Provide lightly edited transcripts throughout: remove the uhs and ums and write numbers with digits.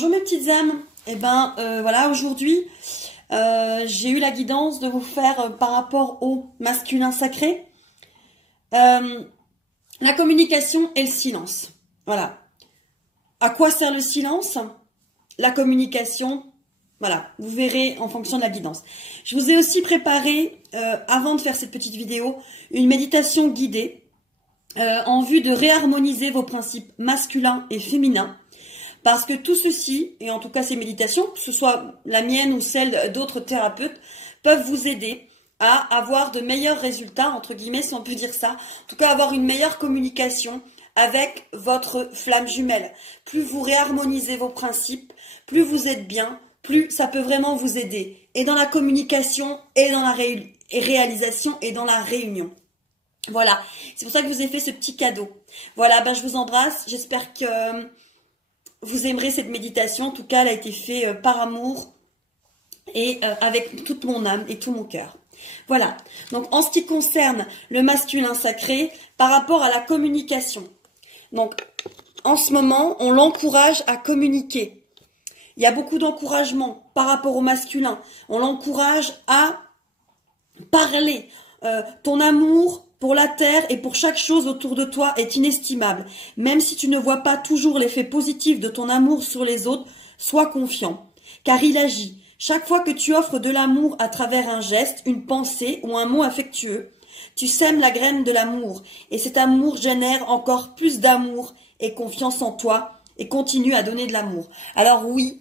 Bonjour mes petites âmes. Voilà, aujourd'hui, j'ai eu la guidance de vous faire par rapport au masculin sacré, la communication et le silence. Voilà. À quoi sert le silence? La communication. Voilà, vous verrez en fonction de la guidance. Je vous ai aussi préparé, avant de faire cette petite vidéo, une méditation guidée en vue de réharmoniser vos principes masculins et féminins. Parce que tout ceci, et en tout cas ces méditations, que ce soit la mienne ou celle d'autres thérapeutes, peuvent vous aider à avoir de meilleurs résultats, entre guillemets, si on peut dire ça. En tout cas, avoir une meilleure communication avec votre flamme jumelle. Plus vous réharmonisez vos principes, plus vous êtes bien, plus ça peut vraiment vous aider. Et dans la communication, et dans la réalisation, et dans la réunion. Voilà, c'est pour ça que je vous ai fait ce petit cadeau. Voilà, je vous embrasse, j'espère que vous aimerez cette méditation. En tout cas, elle a été faite par amour et avec toute mon âme et tout mon cœur. Voilà. Donc, en ce qui concerne le masculin sacré, par rapport à la communication. Donc, en ce moment, on l'encourage à communiquer. Il y a beaucoup d'encouragement par rapport au masculin. On l'encourage à parler. Ton amour pour la terre et pour chaque chose autour de toi est inestimable. Même si tu ne vois pas toujours l'effet positif de ton amour sur les autres, sois confiant, car il agit. Chaque fois que tu offres de l'amour à travers un geste, une pensée ou un mot affectueux, tu sèmes la graine de l'amour, et cet amour génère encore plus d'amour et confiance en toi, et continue à donner de l'amour. Alors oui,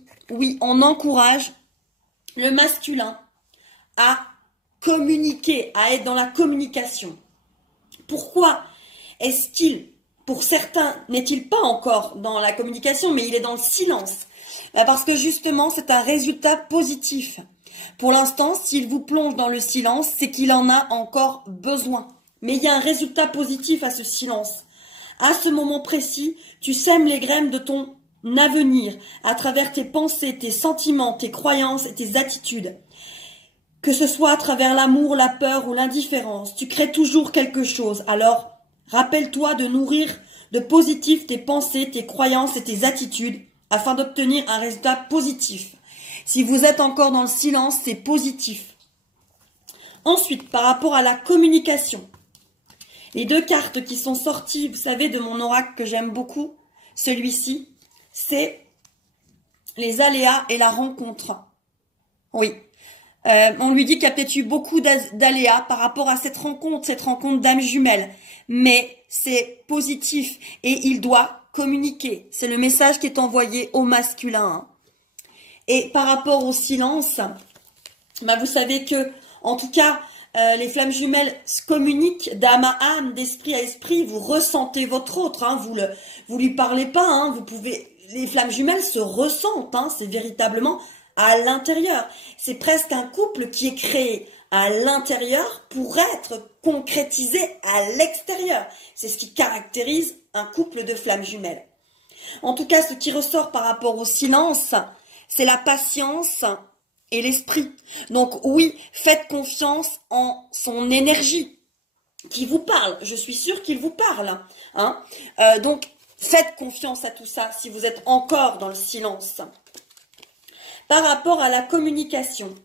on encourage le masculin à communiquer, à être dans la communication. Pourquoi est-ce qu'il, pour certains, n'est-il pas encore dans la communication, mais il est dans le silence? Parce que justement, c'est un résultat positif. Pour l'instant, s'il vous plonge dans le silence, c'est qu'il en a encore besoin. Mais il y a un résultat positif à ce silence. À ce moment précis, tu sèmes les graines de ton avenir à travers tes pensées, tes sentiments, tes croyances et tes attitudes. Que ce soit à travers l'amour, la peur ou l'indifférence, tu crées toujours quelque chose. Alors, rappelle-toi de nourrir de positif tes pensées, tes croyances et tes attitudes afin d'obtenir un résultat positif. Si vous êtes encore dans le silence, c'est positif. Ensuite, par rapport à la communication, les deux cartes qui sont sorties, vous savez, de mon oracle que j'aime beaucoup, celui-ci, c'est les aléas et la rencontre. Oui. On lui dit qu'il y a peut-être eu beaucoup d'aléas par rapport à cette rencontre d'âme jumelle. Mais c'est positif et il doit communiquer. C'est le message qui est envoyé au masculin. Et par rapport au silence, vous savez que, en tout cas, les flammes jumelles se communiquent d'âme à âme, d'esprit à esprit. Vous ressentez votre autre, vous lui parlez pas, vous pouvez. Les flammes jumelles se ressentent, c'est véritablement à l'intérieur. C'est presque un couple qui est créé à l'intérieur pour être concrétisé à l'extérieur. C'est ce qui caractérise un couple de flammes jumelles. En tout cas, ce qui ressort par rapport au silence, c'est la patience et l'esprit. Donc oui, faites confiance en son énergie qui vous parle. Je suis sûre qu'il vous parle. Donc, faites confiance à tout ça si vous êtes encore dans le silence. Par rapport à la communication,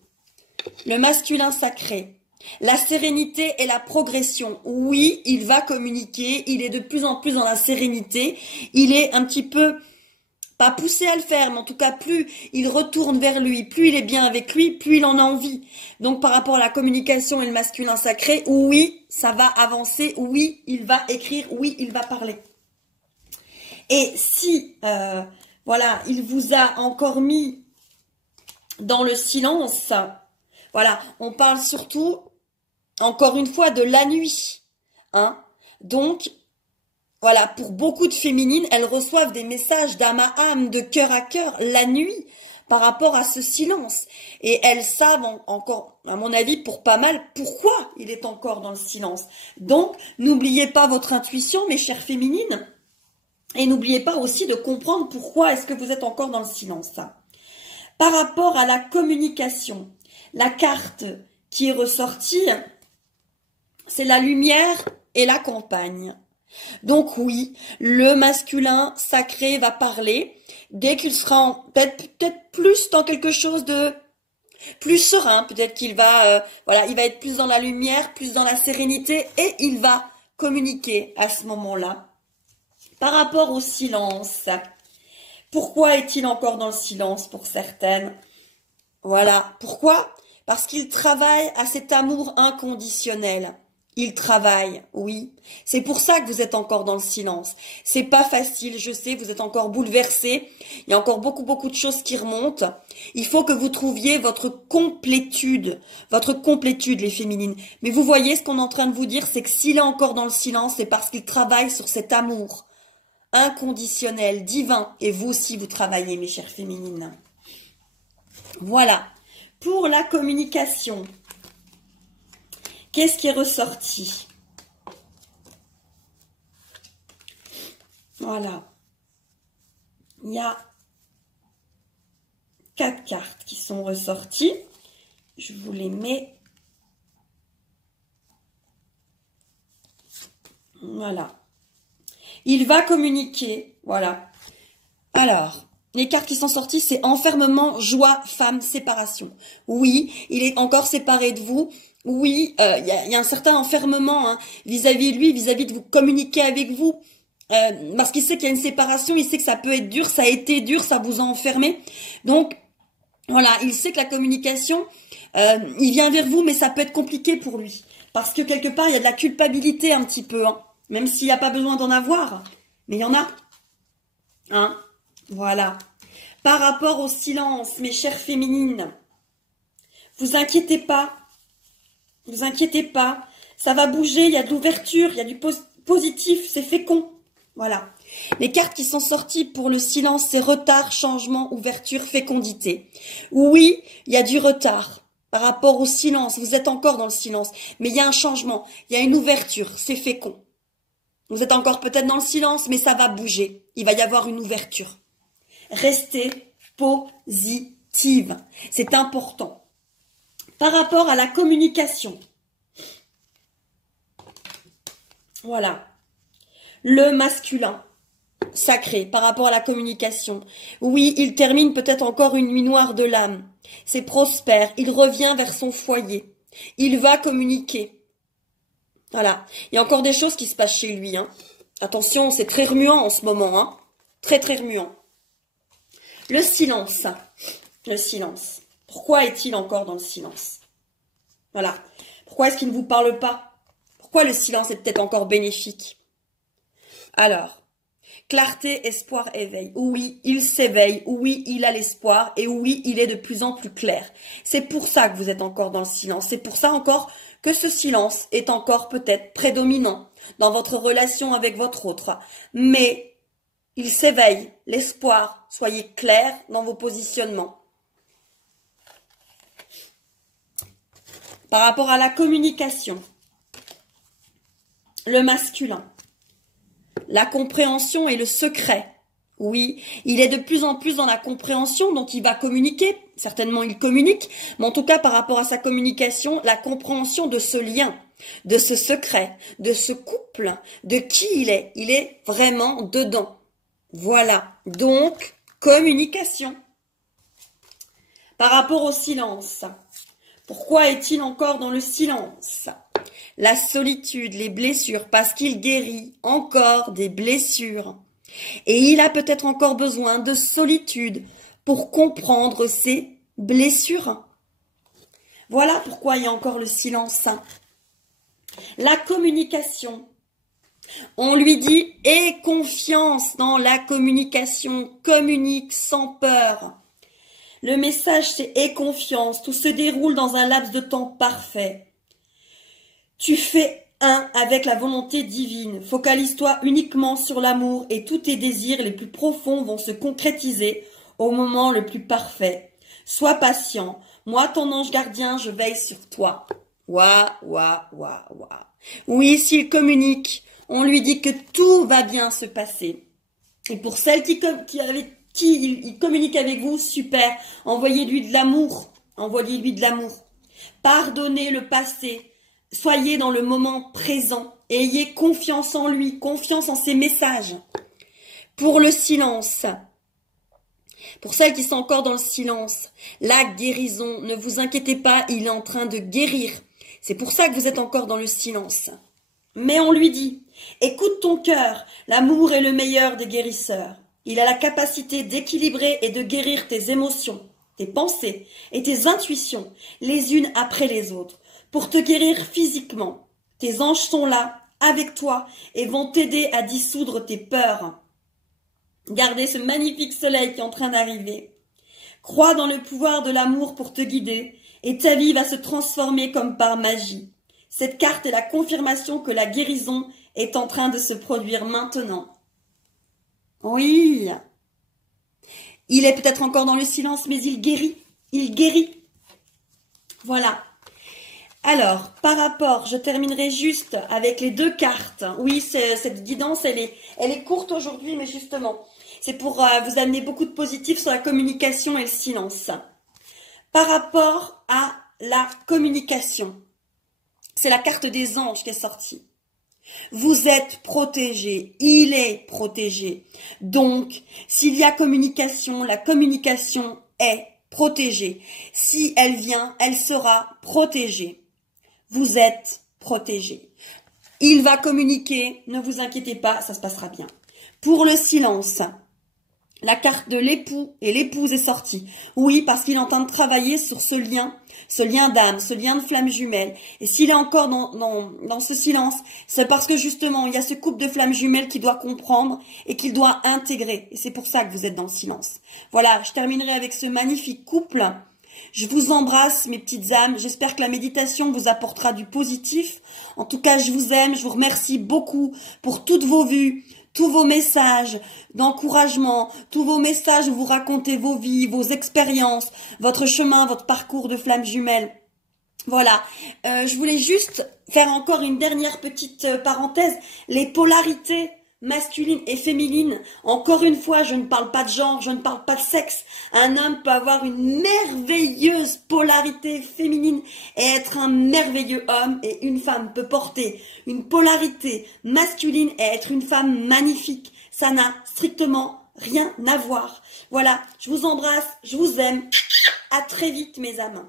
le masculin sacré, la sérénité et la progression. Oui, il va communiquer, il est de plus en plus dans la sérénité. Il est un petit peu, pas poussé à le faire, mais en tout cas, plus il retourne vers lui, plus il est bien avec lui, plus il en a envie. Donc, par rapport à la communication et le masculin sacré, oui, ça va avancer, oui, il va écrire, oui, il va parler. Et si, il vous a encore mis dans le silence, on parle surtout, encore une fois, de la nuit, Donc, pour beaucoup de féminines, elles reçoivent des messages d'âme à âme, de cœur à cœur, la nuit, par rapport à ce silence. Et elles savent encore, à mon avis, pour pas mal, pourquoi il est encore dans le silence. Donc, n'oubliez pas votre intuition, mes chères féminines, et n'oubliez pas aussi de comprendre pourquoi est-ce que vous êtes encore dans le silence. Par rapport à la communication, la carte qui est ressortie, c'est la lumière et la campagne. Donc oui, le masculin sacré va parler dès qu'il sera peut-être plus dans quelque chose de plus serein, peut-être qu'il va voilà, il va être plus dans la lumière, plus dans la sérénité et il va communiquer à ce moment-là. Par rapport au silence, pourquoi est-il encore dans le silence pour certaines? Voilà, pourquoi? Parce qu'il travaille à cet amour inconditionnel. Il travaille, oui. C'est pour ça que vous êtes encore dans le silence. C'est pas facile, je sais, vous êtes encore bouleversés. Il y a encore beaucoup de choses qui remontent. Il faut que vous trouviez votre complétude, les féminines. Mais vous voyez, ce qu'on est en train de vous dire, c'est que s'il est encore dans le silence, c'est parce qu'il travaille sur cet amour inconditionnel, divin. Et vous aussi, vous travaillez, mes chères féminines. Voilà. Pour la communication, qu'est-ce qui est ressorti? Voilà. Il y a 4 cartes qui sont ressorties. Je vous les mets. Voilà. Il va communiquer. Voilà. Alors, les cartes qui sont sorties, c'est enfermement, joie, femme, séparation. Oui, il est encore séparé de vous. Oui, il y a un certain enfermement vis-à-vis de lui, vis-à-vis de vous communiquer avec vous. Parce qu'il sait qu'il y a une séparation, il sait que ça peut être dur, ça a été dur, ça vous a enfermé. Donc, voilà, il sait que la communication, il vient vers vous, mais ça peut être compliqué pour lui. Parce que quelque part, il y a de la culpabilité un petit peu, même s'il n'y a pas besoin d'en avoir. Mais il y en a. Voilà. Par rapport au silence, mes chères féminines, vous inquiétez pas. Vous inquiétez pas. Ça va bouger, il y a de l'ouverture, il y a du positif, c'est fécond. Voilà. Les cartes qui sont sorties pour le silence, c'est retard, changement, ouverture, fécondité. Oui, il y a du retard par rapport au silence. Vous êtes encore dans le silence, mais il y a un changement, il y a une ouverture, c'est fécond. Vous êtes encore peut-être dans le silence, mais ça va bouger. Il va y avoir une ouverture. Restez positive. C'est important. Par rapport à la communication. Voilà. Le masculin sacré par rapport à la communication. Oui, il termine peut-être encore une nuit noire de l'âme. C'est prospère. Il revient vers son foyer. Il va communiquer. Voilà. Il y a encore des choses qui se passent chez lui. Attention, c'est très remuant en ce moment. Très, très remuant. Le silence. Le silence. Pourquoi est-il encore dans le silence? Voilà. Pourquoi est-ce qu'il ne vous parle pas? Pourquoi le silence est peut-être encore bénéfique? Alors, clarté, espoir, éveil. Oui, il s'éveille. Oui, il a l'espoir. Et oui, il est de plus en plus clair. C'est pour ça que vous êtes encore dans le silence. C'est pour ça encore que ce silence est encore peut-être prédominant dans votre relation avec votre autre. Mais il s'éveille. L'espoir. Soyez clair dans vos positionnements. Par rapport à la communication, le masculin, la compréhension et le secret. Oui, il est de plus en plus dans la compréhension, donc il va communiquer. Certainement, il communique. Mais en tout cas, par rapport à sa communication, la compréhension de ce lien, de ce secret, de ce couple, de qui il est. Il est vraiment dedans. Voilà. Donc, communication. Par rapport au silence. Pourquoi est-il encore dans le silence? La solitude, les blessures, parce qu'il guérit encore des blessures. Et il a peut-être encore besoin de solitude pour comprendre ses blessures. Voilà pourquoi il y a encore le silence. La communication. On lui dit « aie confiance dans la communication, communique sans peur ». Le message, c'est « aie confiance », tout se déroule dans un laps de temps parfait. Tu fais un avec la volonté divine. Focalise-toi uniquement sur l'amour et tous tes désirs les plus profonds vont se concrétiser au moment le plus parfait. Sois patient. Moi, ton ange gardien, je veille sur toi. Ouah. Oui, s'il communique, on lui dit que tout va bien se passer. Et pour celles qui il communique avec vous, super. Envoyez-lui de l'amour. Envoyez-lui de l'amour. Pardonnez le passé. soyez dans le moment présent. Ayez confiance en lui, confiance en ses messages. Pour le silence, pour celles qui sont encore dans le silence, la guérison, ne vous inquiétez pas, il est en train de guérir. C'est pour ça que vous êtes encore dans le silence. Mais on lui dit, écoute ton cœur, l'amour est le meilleur des guérisseurs. Il a la capacité d'équilibrer et de guérir tes émotions, tes pensées et tes intuitions, les unes après les autres, pour te guérir physiquement. Tes anges sont là, avec toi, et vont t'aider à dissoudre tes peurs. Gardez ce magnifique soleil qui est en train d'arriver. Crois dans le pouvoir de l'amour pour te guider, et ta vie va se transformer comme par magie. Cette carte est la confirmation que la guérison est en train de se produire maintenant. Oui, il est peut-être encore dans le silence, mais il guérit. Il guérit. Voilà. Alors, par rapport, je terminerai juste avec les 2 cartes. Oui, cette guidance, elle est courte aujourd'hui, mais justement, c'est pour vous amener beaucoup de positif sur la communication et le silence. Par rapport à la communication, c'est la carte des anges qui est sortie. Vous êtes protégé, il est protégé. Donc, s'il y a communication, la communication est protégée. Si elle vient, elle sera protégée. Vous êtes protégé. Il va communiquer, ne vous inquiétez pas, ça se passera bien. Pour le silence, la carte de l'époux et l'épouse est sortie. Oui, parce qu'il est en train de travailler sur ce lien d'âme, ce lien de flamme jumelle. Et s'il est encore dans ce silence, c'est parce que justement, il y a ce couple de flammes jumelles qu'il doit comprendre et qu'il doit intégrer. Et c'est pour ça que vous êtes dans le silence. Voilà, je terminerai avec ce magnifique couple. Je vous embrasse, mes petites âmes. J'espère que la méditation vous apportera du positif. En tout cas, je vous aime. Je vous remercie beaucoup pour toutes vos vues, tous vos messages d'encouragement, tous vos messages où vous racontez vos vies, vos expériences, votre chemin, votre parcours de flamme jumelle. Voilà, je voulais juste faire encore une dernière petite parenthèse. Les polarités masculines et féminines, encore une fois, je ne parle pas de genre, je ne parle pas de sexe. Un homme peut avoir une merveilleuse polarité féminine et être un merveilleux homme, et une femme peut porter une polarité masculine et être une femme magnifique. Ça n'a strictement rien à voir. Voilà, je vous embrasse, je vous aime. À très vite, mes amants.